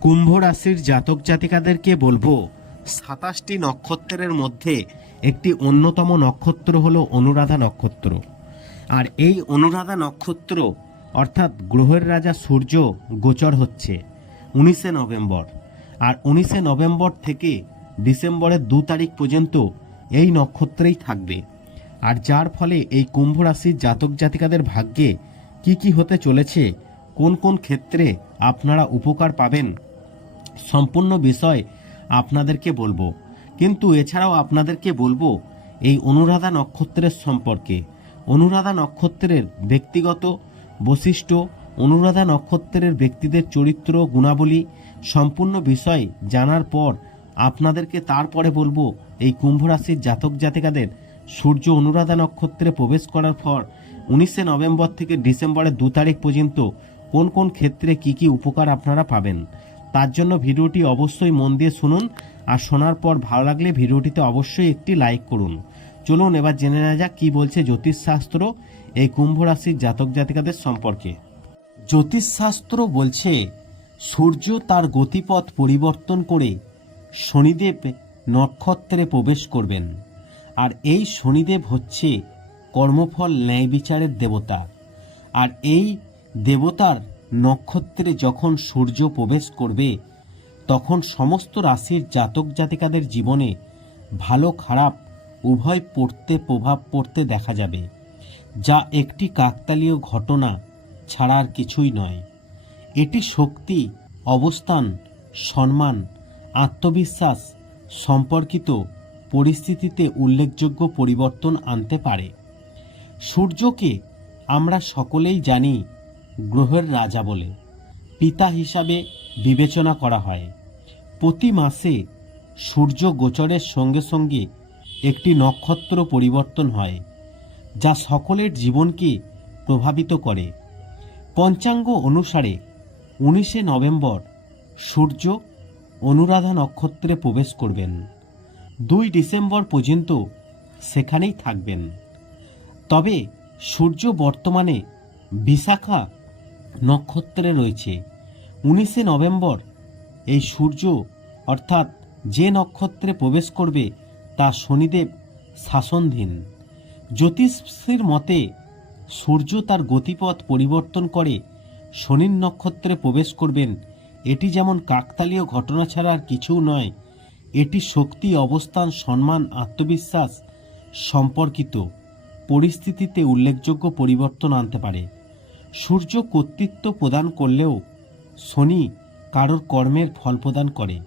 কুম্ভ রাশির জাতক জাতিকাদেরকে বলব সাতাশটি নক্ষত্রের মধ্যে একটি অন্যতম নক্ষত্র হলো অনুরাধা নক্ষত্র। আর এই অনুরাধা নক্ষত্র অর্থাৎ গ্রহের রাজা সূর্য গোচর হচ্ছে উনিশে নভেম্বর। আর উনিশে নভেম্বর থেকে ডিসেম্বরের দু তারিখ পর্যন্ত এই নক্ষত্রেই থাকবে। আর যার ফলে এই কুম্ভ রাশির জাতক জাতিকাদের ভাগ্যে কি কি হতে চলেছে কোন কোন ক্ষেত্রে আপনারা উপকার পাবেন সম্পূর্ণ বিষয় আপনাদেরকে বলব। কিন্তু এছাড়াও আপনাদেরকে বলব, এই অনুরাধা নক্ষত্রের সম্পর্কে। অনুরাধা নক্ষত্রের ব্যক্তিগত বৈশিষ্ট্য, অনুরাধা নক্ষত্রের ব্যক্তিদের চরিত্র, গুণাবলী সম্পূর্ণ বিষয় জানার পর আপনাদেরকে তারপরে বলব, এই কুম্ভ রাশির জাতক জাতিকাদের সূর্য অনুরাধা নক্ষত্রে প্রবেশ করার পর উনিশে নভেম্বর থেকে ডিসেম্বরের দু তারিখ পর্যন্ত কোন কোন ক্ষেত্রে কি কি উপকার আপনারা পাবেন। তার জন্য ভিডিওটি অবশ্যই মন দিয়ে শুনুন আর শোনার পর ভালো লাগলে ভিডিওটিতে অবশ্যই একটি লাইক করুন। চলুন এবার জেনে নেওয়া যাক কী বলছে জ্যোতিষশাস্ত্র এই কুম্ভ রাশির জাতক জাতিকাদের সম্পর্কে। জ্যোতিষশাস্ত্র বলছে, সূর্য তার গতিপথ পরিবর্তন করে শনিদেব নক্ষত্রে প্রবেশ করবেন। আর এই শনিদেব হচ্ছে কর্মফল ন্যায় বিচারের দেবতা। আর এই দেবতার নক্ষত্রে যখন সূর্য প্রবেশ করবে, তখন সমস্ত রাশির জাতক জাতিকাদের জীবনে ভালো খারাপ উভয় পড়তে প্রভাব পড়তে দেখা যাবে, যা একটি কাকতালীয় ঘটনা ছাড়া আর কিছুই নয়। এটি শক্তি, অবস্থান, সম্মান, আত্মবিশ্বাস সম্পর্কিত পরিস্থিতিতে উল্লেখযোগ্য পরিবর্তন আনতে পারে। সূর্যকে আমরা সকলেই জানি গ্রহের রাজা বলে পিতা হিসাবে বিবেচনা করা হয়। প্রতি মাসে সূর্য গোচরের সঙ্গে সঙ্গে একটি নক্ষত্র পরিবর্তন হয়, যা সকলের জীবনকে প্রভাবিত করে। পঞ্চাঙ্গ অনুসারে উনিশে নভেম্বর সূর্য অনুরাধা নক্ষত্রে প্রবেশ করবেন। দুই ডিসেম্বর পর্যন্ত সেখানেই থাকবেন। তবে সূর্য বর্তমানে বিশাখা নক্ষত্রে রয়েছে। উনিশে নভেম্বর এই সূর্য, অর্থাৎ যে নক্ষত্রে প্রবেশ করবে, তা শনিদেব শাসনধীন জ্যোতিষীর মতে, সূর্য তার গতিপথ পরিবর্তন করে শনির নক্ষত্রে প্রবেশ করবেন। এটি যেমন কাকতালীয় ঘটনা ছাড়া আর কিছু নয়, এটি শক্তি, অবস্থান, সম্মান, আত্মবিশ্বাস সম্পর্কিত পরিস্থিতিতে উল্লেখযোগ্য পরিবর্তন আনতে পারে। সূর্য কর্তৃত্ব প্রদান করলেও শনি কারোর কর্মের ফল প্রদান করে।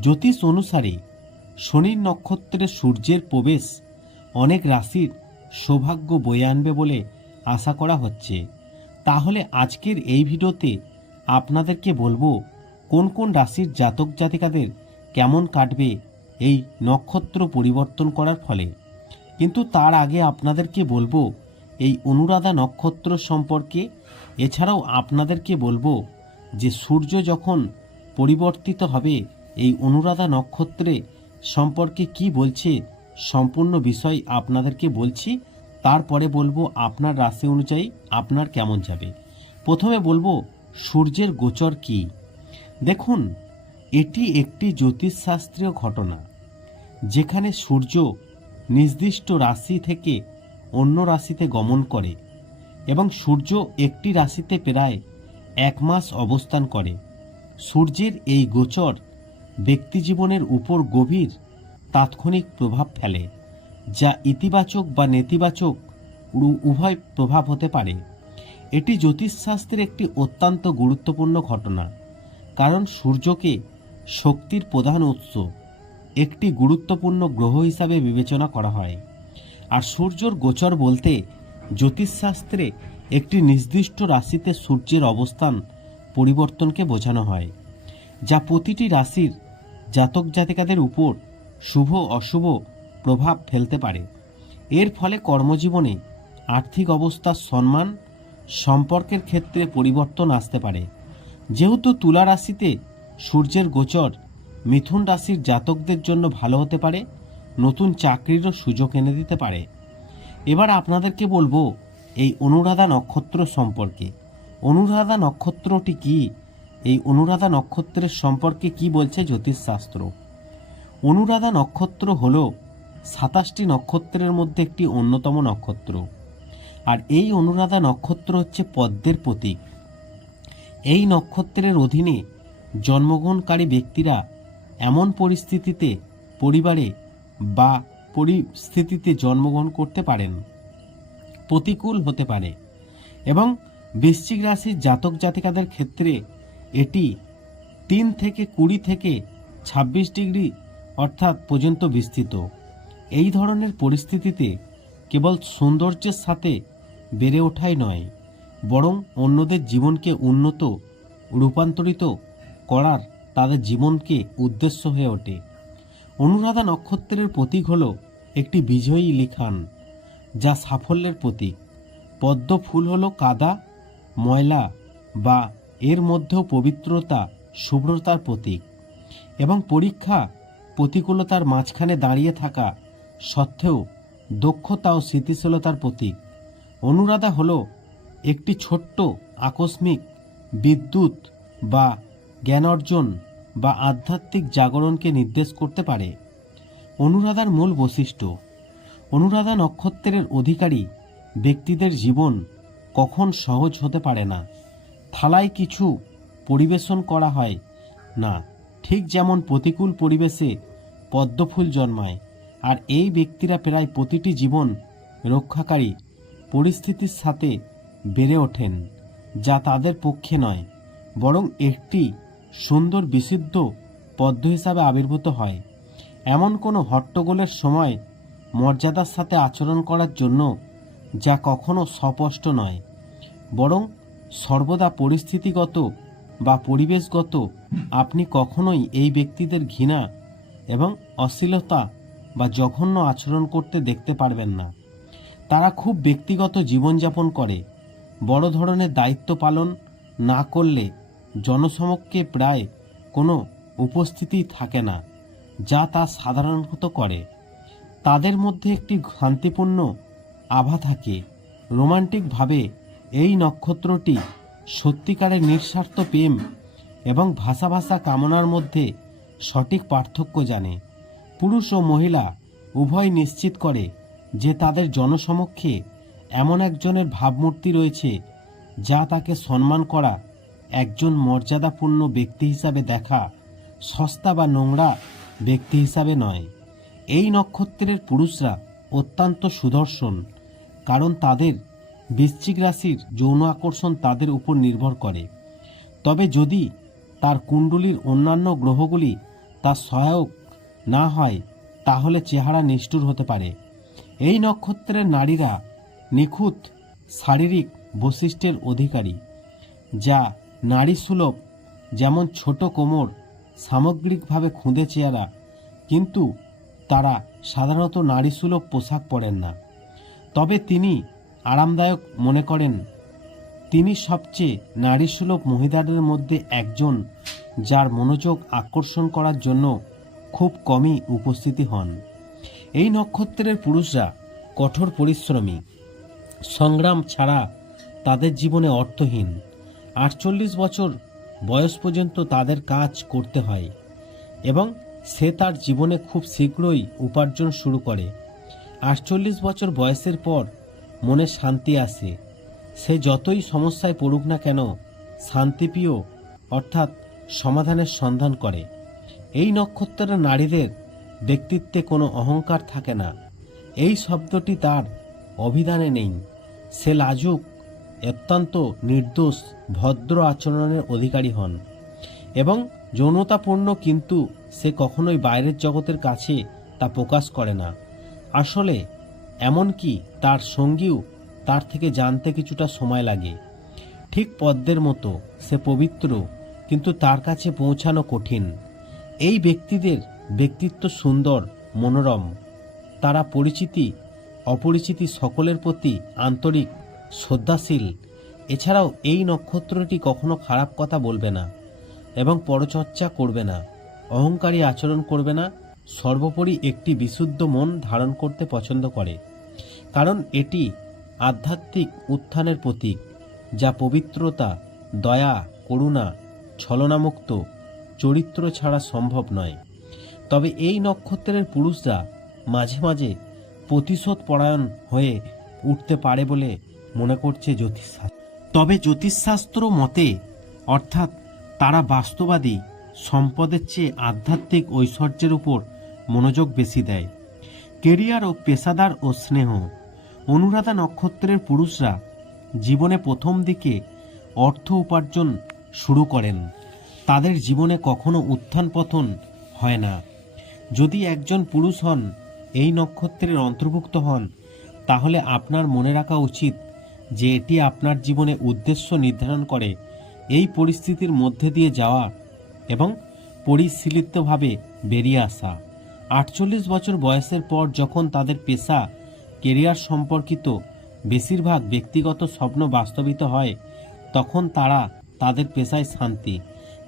জ্যোতিষ অনুসারে শনির নক্ষত্রে সূর্যের প্রবেশ অনেক রাশির সৌভাগ্য বয়ে আনবে বলে আশা করা হচ্ছে। তাহলে আজকের এই ভিডিওতে আপনাদেরকে বলব কোন কোন রাশির জাতক জাতিকাদের কেমন কাটবে এই নক্ষত্র পরিবর্তন করার ফলে। কিন্তু তার আগে আপনাদেরকে বলব এই অনুরাধা নক্ষত্র সম্পর্কে এছাড়াও আপনাদেরকে বলব যে সূর্য যখন পরিবর্তিত হবে, এই অনুরাধা নক্ষত্রে সম্পর্কে কি বলছে সম্পূর্ণ বিষয় আপনাদেরকে বলছি। তারপরে বলব আপনার রাশি অনুযায়ী আপনার কেমন যাবে। প্রথমে বলব সূর্যের গোচর কি। দেখুন, এটি একটি জ্যোতিষশাস্ত্রীয় ঘটনা, যেখানে সূর্য নির্দিষ্ট রাশি থেকে অন্য রাশিতে গমন করে এবং সূর্য একটি রাশিতে প্রায় এক মাস অবস্থান করে। সূর্যের এই গোচর ব্যক্তিজীবনের উপর গভীর তাৎক্ষণিক প্রভাব ফেলে, যা ইতিবাচক বা নেতিবাচক উভয় প্রভাব হতে পারে। এটি জ্যোতিষশাস্ত্রের একটি অত্যন্ত গুরুত্বপূর্ণ ঘটনা, কারণ সূর্যকে শক্তির প্রধান উৎস, একটি গুরুত্বপূর্ণ গ্রহ হিসাবে বিবেচনা করা হয়। আর সূর্যর গোচর বলতে জ্যোতিষশাস্ত্রে একটি নির্দিষ্ট রাশিতে সূর্যের অবস্থান পরিবর্তনকে বোঝানো হয়, যা প্রতিটি রাশির জাতক জাতিকাদের উপর শুভ অশুভ প্রভাব ফেলতে পারে। এর ফলে কর্মজীবনে আর্থিক অবস্থার সম্মান সম্পর্কের ক্ষেত্রে পরিবর্তন আসতে পারে। যেহেতু তুলা রাশিতে সূর্যের গোচর মিথুন রাশির জাতকদের জন্য ভালো হতে পারে নতুন চাকরিরও সুযোগ এনে দিতে পারে। এবার আপনাদেরকে বলব, এই অনুরাধা নক্ষত্র সম্পর্কে। অনুরাধা নক্ষত্রটি কি? এই অনুরাধা নক্ষত্রের সম্পর্কে কি বলছে জ্যোতিষশাস্ত্র? অনুরাধা নক্ষত্র হল সাতাশটি নক্ষত্রের মধ্যে একটি অন্যতম নক্ষত্র। আর এই অনুরাধা নক্ষত্র হচ্ছে পদ্মের প্রতীক। এই নক্ষত্রের অধীনে জন্মগ্রহণকারী ব্যক্তিরা এমন পরিস্থিতিতে পরিবারে বা পরিস্থিতিতে জন্মগ্রহণ করতে পারেন। প্রতিকূল হতে পারে এবং বৃশ্চিক রাশির জাতক জাতিকাদের ক্ষেত্রে এটি তিন থেকে কুড়ি থেকে ছাব্বিশ ডিগ্রি অর্থাৎ পর্যন্ত বিস্তৃত। এই ধরনের পরিস্থিতিতে কেবল সৌন্দর্যের সাথে বেড়ে ওঠাই নয়, বরং অন্যদের জীবনকে উন্নত, রূপান্তরিত করার তাদের জীবনকে উদ্দেশ্য হয়ে ওঠে। অনুরাধা নক্ষত্রের প্রতীক হল একটি বিজয়ী লিখান, যা সাফল্যের প্রতীক। পদ্ম ফুল হলো কাদা, ময়লা বা এর মধ্যেও পবিত্রতা, শুভ্রতার প্রতীক এবং পরীক্ষা প্রতিকূলতার মাঝখানে দাঁড়িয়ে থাকা সত্ত্বেও দক্ষতা ও স্থিতিশীলতার প্রতীক। অনুরাধা হলো একটি ছোট্ট আকস্মিক বিদ্যুৎ বা জ্ঞান অর্জন বা আধ্যাত্মিক জাগরণকে নির্দেশ করতে পারে। অনুরাধার মূল বৈশিষ্ট্য, অনুরাধা নক্ষত্রের অধিকারী ব্যক্তিদের জীবন কখন সহজ হতে পারে না, থালায় কিছু পরিবেশন করা হয় না, ঠিক যেমন প্রতিকূল পরিবেশে পদ্মফুল জন্মায়, আর এই ব্যক্তিরা প্রায় প্রতিটি জীবন রক্ষাকারী পরিস্থিতির সাথে বেড়ে ওঠেন, যা তাদের পক্ষে নয়, বরং একটি সুন্দর বিশুদ্ধ পদ্ম হিসাবে আবির্ভূত হয়। এমন কোনো হট্টগোলের সময় মর্যাদার সাথে আচরণ করার জন্য যা কখনো স্পষ্ট নয়। বরং সর্বদা পরিস্থিতিগত বা পরিবেশগত আপনি কখনোই এই ব্যক্তিদের ঘৃণা এবং অশ্লীলতা বা জঘন্য আচরণ করতে দেখতে পারবেন না। তারা খুব ব্যক্তিগত জীবনযাপন করে, বড় ধরনের দায়িত্ব পালন না করলে জনসমক্ষে প্রায় কোনো উপস্থিতি থাকে না, যা তা সাধারণত করে। তাদের মধ্যে একটি শান্তিপূর্ণ আভা থাকে। রোমান্টিকভাবে এই নক্ষত্রটি সত্যিকারের নিঃস্বার্থ প্রেম এবং ভাষা ভাষা কামনার মধ্যে সঠিক পার্থক্য জানে। পুরুষ ও মহিলা উভয় নিশ্চিত করে যে তাদের জনসমক্ষে এমন একজনের ভাবমূর্তি রয়েছে, যা তাকে সম্মান করা একজন মর্যাদাপূর্ণ ব্যক্তি হিসাবে দেখা সস্তা বা নোংরা ব্যক্তি হিসাবে নয়। এই নক্ষত্রের পুরুষরা অত্যন্ত সুদর্শন, কারণ তাদের বৃশ্চিক রাশির যৌন আকর্ষণ তাদের উপর নির্ভর করে। তবে যদি তার কুণ্ডলীর অন্যান্য গ্রহগুলি তার সহায়ক না হয়, তাহলে চেহারা নিষ্ঠুর হতে পারে। এই নক্ষত্রের নারীরা নিখুঁত শারীরিক বৈশিষ্ট্যের অধিকারী, যা নারী সুলভ যেমন ছোট কোমর সামগ্রিকভাবে খুঁদে চেহারা, কিন্তু তারা সাধারণত নারী সুলভ পোশাক পরেন না। তবে তিনি আরামদায়ক মনে করেন, তিনি সবচেয়ে নারীসুলভ মহিলাদের মধ্যে একজন যার মনোযোগ আকর্ষণ করার জন্য খুব কমই উপস্থিতি হন। এই নক্ষত্রের পুরুষরা কঠোর পরিশ্রমী। সংগ্রাম ছাড়া তাদের জীবনে অর্থহীন। আটচল্লিশ বছর বয়স পর্যন্ত তাদের কাজ করতে হয় এবং সে তার জীবনে খুব শীঘ্রই উপার্জন শুরু করে। আটচল্লিশ বছর বয়সের পর মনে শান্তি আসে। সে যতই সমস্যায় পড়ুক না কেন শান্তিপ্রিয় অর্থাৎ সমাধানের সন্ধান করে। এই নক্ষত্রের নারীদের ব্যক্তিত্বে কোনো অহংকার থাকে না। এই শব্দটি তার অভিধানে নেই। সে লাজুক অত্যন্ত নির্দোষ, ভদ্র আচরণের অধিকারী হন এবং যৌনতাপূর্ণ কিন্তু সে কখনোই বাইরের জগতের কাছে তা প্রকাশ করে না। আসলে এমনকি তার সঙ্গীও তার থেকে জানতে কিছুটা সময় লাগে। ঠিক পদ্মের মতো সে পবিত্র কিন্তু তার কাছে পৌঁছানো কঠিন। এই ব্যক্তিদের ব্যক্তিত্ব সুন্দর, মনোরম। তারা পরিচিতি, অপরিচিতি সকলের প্রতি আন্তরিক শ্রদ্ধাশীল। এছাড়াও এই নক্ষত্রটি কখনো খারাপ কথা বলবে না এবং পরচর্চা করবে না, অহংকারী আচরণ করবে না, সর্বোপরি একটি বিশুদ্ধ মন ধারণ করতে পছন্দ করে। কারণ এটি আধ্যাত্মিক উত্থানের প্রতীক, যা পবিত্রতা, দয়া, করুণা, ছলনামুক্ত, চরিত্র ছাড়া সম্ভব নয়। তবে এই নক্ষত্রের পুরুষরা মাঝে মাঝে প্রতিশোধ পরায়ণ হয়ে উঠতে পারে বলে মনে করছে জ্যোতিষশাস্ত্র। তবে জ্যোতিষশাস্ত্র মতে, অর্থাৎ তারা বাস্তবাদী, সম্পদের চেয়ে আধ্যাত্মিক ঐশ্বর্যের উপর মনোযোগ বেশি দেয়। কেরিয়ার ও পেশাদার ও স্নেহ, অনুরাধা নক্ষত্রের পুরুষরা জীবনে প্রথম দিকে অর্থ উপার্জন শুরু করেন। তাদের জীবনে কখনো উত্থান পতন হয় না। যদি একজন পুরুষ হন, এই নক্ষত্রের অন্তর্ভুক্ত হন, তাহলে আপনার মনে রাখা উচিত যে এটি আপনার জীবনে উদ্দেশ্য নির্ধারণ করে, এই পরিস্থিতির মধ্যে দিয়ে যাওয়া এবং পরিশীলিতভাবে বেরিয়ে আসা। আটচল্লিশ বছর বয়সের পর যখন তাদের পেশা, কেরিয়ার সম্পর্কিত বেশিরভাগ ব্যক্তিগত স্বপ্ন বাস্তবিত হয়, তখন তারা তাদের পেশায় শান্তি,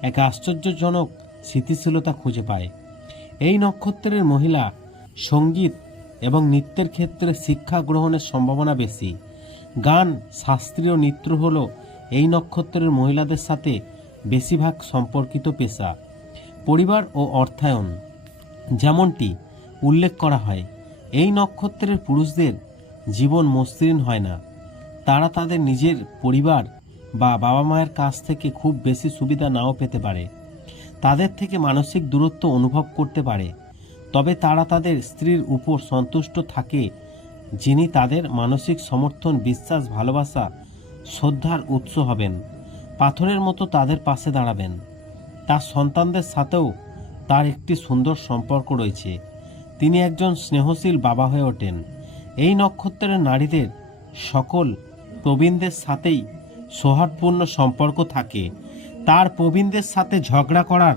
এক আশ্চর্যজনক স্থিতিশীলতা খুঁজে পায়। এই নক্ষত্রের মহিলা সংগীত এবং নৃত্যের ক্ষেত্রে শিক্ষা গ্রহণের সম্ভাবনা বেশি। গান, শাস্ত্রীয় নৃত্য হল এই নক্ষত্রের মহিলাদের সাথে বেশিরভাগ সম্পর্কিত পেশা। পরিবার ও অর্থায়ন। যেমনটি উল্লেখ করা হয়, এই নক্ষত্রের পুরুষদের জীবন মসৃণ হয় না। তারা তাদের নিজের পরিবার বা বাবা মায়ের কাছ থেকে খুব বেশি সুবিধা নাও পেতে পারে। তাদের থেকে মানসিক দূরত্ব অনুভব করতে পারে। তবে তারা তাদের স্ত্রীর উপর সন্তুষ্ট থাকে যিনি তাদের মানসিক সমর্থন, বিশ্বাস, ভালোবাসা, শ্রদ্ধার উৎস হবেন। পাথরের মতো তাদের পাশে দাঁড়াবেন। তার সন্তানদের সাথেও তার একটি সুন্দর সম্পর্ক রয়েছে। তিনি একজন স্নেহশীল বাবা হয়ে ওঠেন। এই নক্ষত্রের নারীদের সকল প্রবীণদের সাথেই সৌহার্দপূর্ণ সম্পর্ক থাকে। তার প্রবীণদের সাথে ঝগড়া করার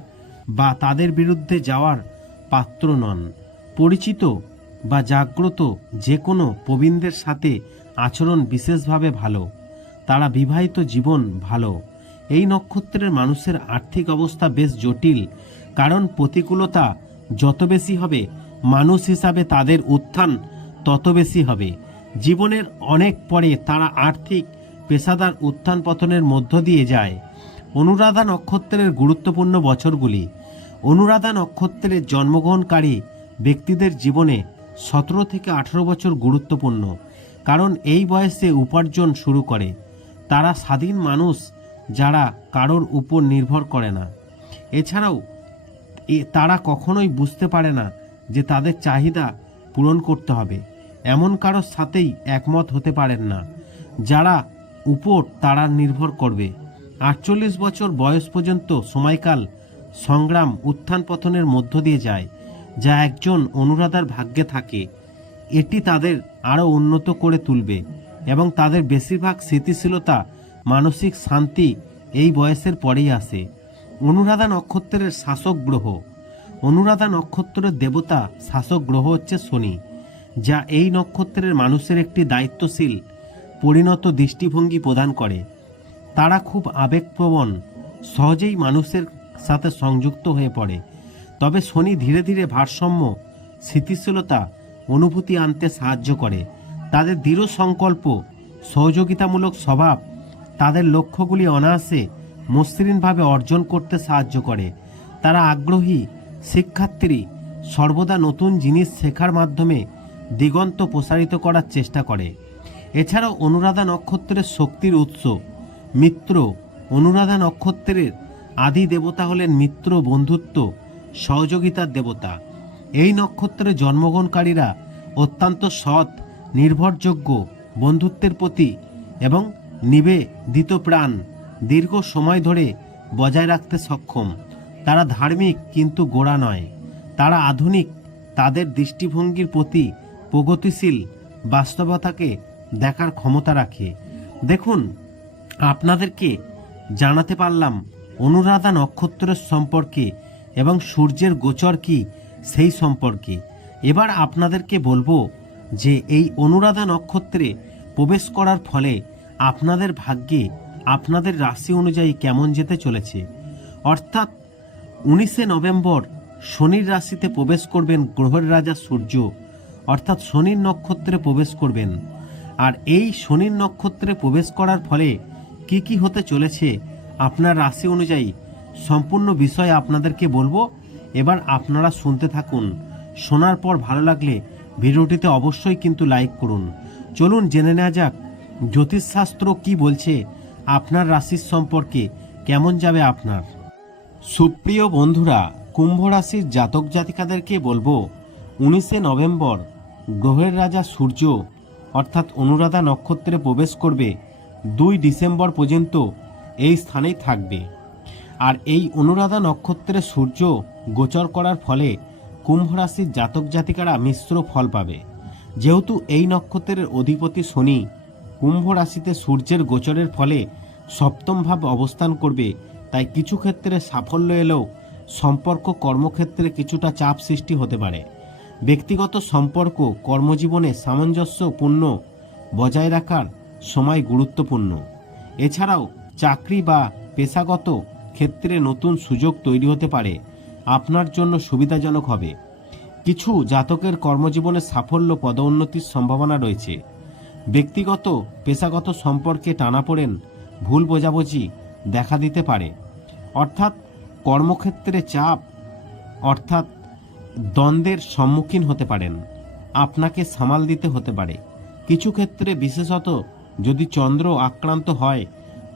বা তাদের বিরুদ্ধে যাওয়ার পাত্র নন। পরিচিত বা জাগ্রত যে কোনো প্রবীণদের সাথে আচরণ বিশেষভাবে ভালো। তারা বিবাহিত জীবন ভালো। এই নক্ষত্রের মানুষের আর্থিক অবস্থা বেশ জটিল, কারণ প্রতিকূলতা যত বেশি হবে, মানুষ হিসাবে তাদের উত্থান তত বেশি হবে। জীবনের অনেক পরে তারা আর্থিক পেশাদার উত্থান পতনের মধ্য দিয়ে যায়। অনুরাধা নক্ষত্রের গুরুত্বপূর্ণ বছরগুলি। অনুরাধা নক্ষত্রের জন্মগ্রহণকারী ব্যক্তিদের জীবনে সতেরো থেকে আঠেরো বছর গুরুত্বপূর্ণ, কারণ এই বয়সে উপার্জন শুরু করে। তারা স্বাধীন মানুষ যারা কারোর উপর নির্ভর করে না। এছাড়াও তারা কখনোই বুঝতে পারে না যে তাদের চাহিদা পূরণ করতে হবে। এমন কারোর সাথেই একমত হতে পারেন না, যারা উপর তারা নির্ভর করবে। আটচল্লিশ বছর বয়স পর্যন্ত সময়কাল সংগ্রাম উত্থান পতনের মধ্য দিয়ে যায়। যা একজন অনুরাধার ভাগ্যে থাকে, এটি তাদের আরও উন্নত করে তুলবে এবং তাদের বেশিরভাগ স্থিতিশীলতা মানসিক শান্তি এই বয়সের পরেই আসে। অনুরাধা নক্ষত্রের শাসক গ্রহ। অনুরাধা নক্ষত্রের দেবতা শাসক গ্রহ হচ্ছে শনি, যা এই নক্ষত্রের মানুষের একটি দায়িত্বশীল, পরিণত দৃষ্টিভঙ্গি প্রদান করে। তারা খুব আবেগপ্রবণ, সহজেই মানুষের সাথে সংযুক্ত হয়ে পড়ে। তবে শনি ধীরে ধীরে ভারসাম্য, স্থিতিশীলতা, অনুভূতি আনতে সাহায্য করে। তাদের দৃঢ় সংকল্প, সহযোগিতামূলক স্বভাব, তাদের লক্ষ্যগুলি অনায়াসে মসৃণভাবে অর্জন করতে সাহায্য করে। তারা আগ্রহী, শিক্ষার্থী, সর্বদা নতুন জিনিস শেখার মাধ্যমে দিগন্ত প্রসারিত করার চেষ্টা করে। এছাড়াও অনুরাধা নক্ষত্রের শক্তির উৎস। মিত্র, অনুরাধা নক্ষত্রের আদি দেবতা হলেন মিত্র বন্ধুত্ব। সহযোগিতার দেবতা। এই নক্ষত্রে জন্মগ্রহণকারীরা অত্যন্ত সৎ, নির্ভরযোগ্য বন্ধুত্বের প্রতি এবং নিবেদিত প্রাণ দীর্ঘ সময় ধরে বজায় রাখতে সক্ষম। তারা ধার্মিক কিন্তু গোড়া নয়। তারা আধুনিক। তাদের দৃষ্টিভঙ্গির প্রতি প্রগতিশীল বাস্তবতাকে দেখার ক্ষমতা রাখে। দেখুন, আপনাদেরকে জানাতে পারলাম অনুরাধা নক্ষত্রের সম্পর্কে এবং সূর্যের গোচর কি? সেই সম্পর্কে। এবার আপনাদেরকে বলব যে এই অনুরাধা নক্ষত্রে প্রবেশ করার ফলে আপনাদের ভাগ্যে আপনাদের রাশি অনুযায়ী কেমন যেতে চলেছে। অর্থাৎ উনিশে নভেম্বর শনির রাশিতে প্রবেশ করবেন গ্রহের রাজা সূর্য। অর্থাৎ শনির নক্ষত্রে প্রবেশ করবেন। আর এই শনির নক্ষত্রে প্রবেশ করার ফলে কি কি হতে চলেছে আপনার রাশি অনুযায়ী সম্পূর্ণ বিষয় আপনাদেরকে বলব, এবার আপনারা শুনতে থাকুন। শোনার পর ভালো লাগলে ভিডিওটিতে অবশ্যই কিন্তু লাইক করুন। চলুন জেনে নেওয়া যাক, জ্যোতিষশাস্ত্র কি বলছে, আপনার রাশির সম্পর্কে কেমন যাবে আপনার? সুপ্রিয় বন্ধুরা, কুম্ভ রাশির জাতক জাতিকাদেরকে বলব, উনিশে নভেম্বর গ্রহের রাজা সূর্য, অর্থাৎ অনুরাধা নক্ষত্রে প্রবেশ করবে, দুই ডিসেম্বর পর্যন্ত এই স্থানেই থাকবে। আর এই অনুরাধা নক্ষত্রে সূর্য গোচর করার ফলে কুম্ভ রাশির জাতক জাতিকারা মিশ্র ফল পাবে। যেহেতু এই নক্ষত্রের অধিপতি শনি কুম্ভ রাশিতে সূর্যের গোচরের ফলে সপ্তম ভাব অবস্থান করবে, তাই কিছু ক্ষেত্রে সাফল্য এলেও সম্পর্ক কর্মক্ষেত্রে কিছুটা চাপ সৃষ্টি হতে পারে। ব্যক্তিগত সম্পর্ক, কর্মজীবনে সামঞ্জস্যপূর্ণ বজায় রাখার সময় গুরুত্বপূর্ণ। এছাড়াও চাকরি বা পেশাগত ক্ষেত্রে নতুন সুযোগ তৈরি হতে পারে। আপনার জন্য সুবিধাজনক হবে। কিছু জাতকের কর্মজীবনে সাফল্য পদোন্নতির সম্ভাবনা রয়েছে। ব্যক্তিগত, পেশাগত সম্পর্কে টানাপোড়েন ভুল বোঝাবুঝি দেখা দিতে পারে। অর্থাৎ কর্মক্ষেত্রে চাপ, অর্থাৎ দ্বন্দ্বের সম্মুখীন হতে পারেন। আপনাকে সামাল দিতে হতে পারে। কিছু ক্ষেত্রে বিশেষত যদি চন্দ্র আক্রান্ত হয়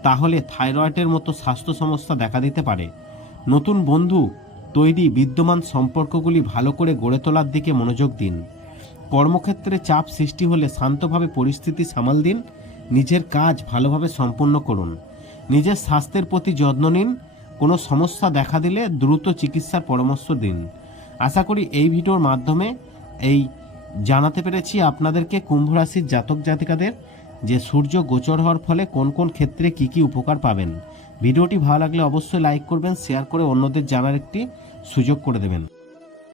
তাহলে থাইরয়েডের মতো স্বাস্থ্য সমস্যা দেখা দিতে পারে। নতুন বন্ধু তৈরি বিদ্যমান সম্পর্কগুলি ভালো করে গড়ে তোলার দিকে মনোযোগ দিন। কর্মক্ষেত্রে চাপ সৃষ্টি হলে শান্তভাবে পরিস্থিতি সামাল দিন। নিজের কাজ ভালোভাবে সম্পন্ন করুন। নিজের স্বাস্থ্যের প্রতি যত্ন নিন। কোনো সমস্যা দেখা দিলে দ্রুত চিকিৎসার পরামর্শ দিন। আশা করি এই ভিডিওর মাধ্যমে এই জানাতে পেরেছি আপনাদেরকে কুম্ভ রাশির জাতক জাতিকাদের যে সূর্য গোচর হওয়ার ফলে কোন কোন ক্ষেত্রে কি কি উপকার পাবেন। ভিডিওটি ভালো লাগলে অবশ্যই লাইক করবেন শেয়ার করে অন্যদের জানার একটি সুযোগ করে দেবেন।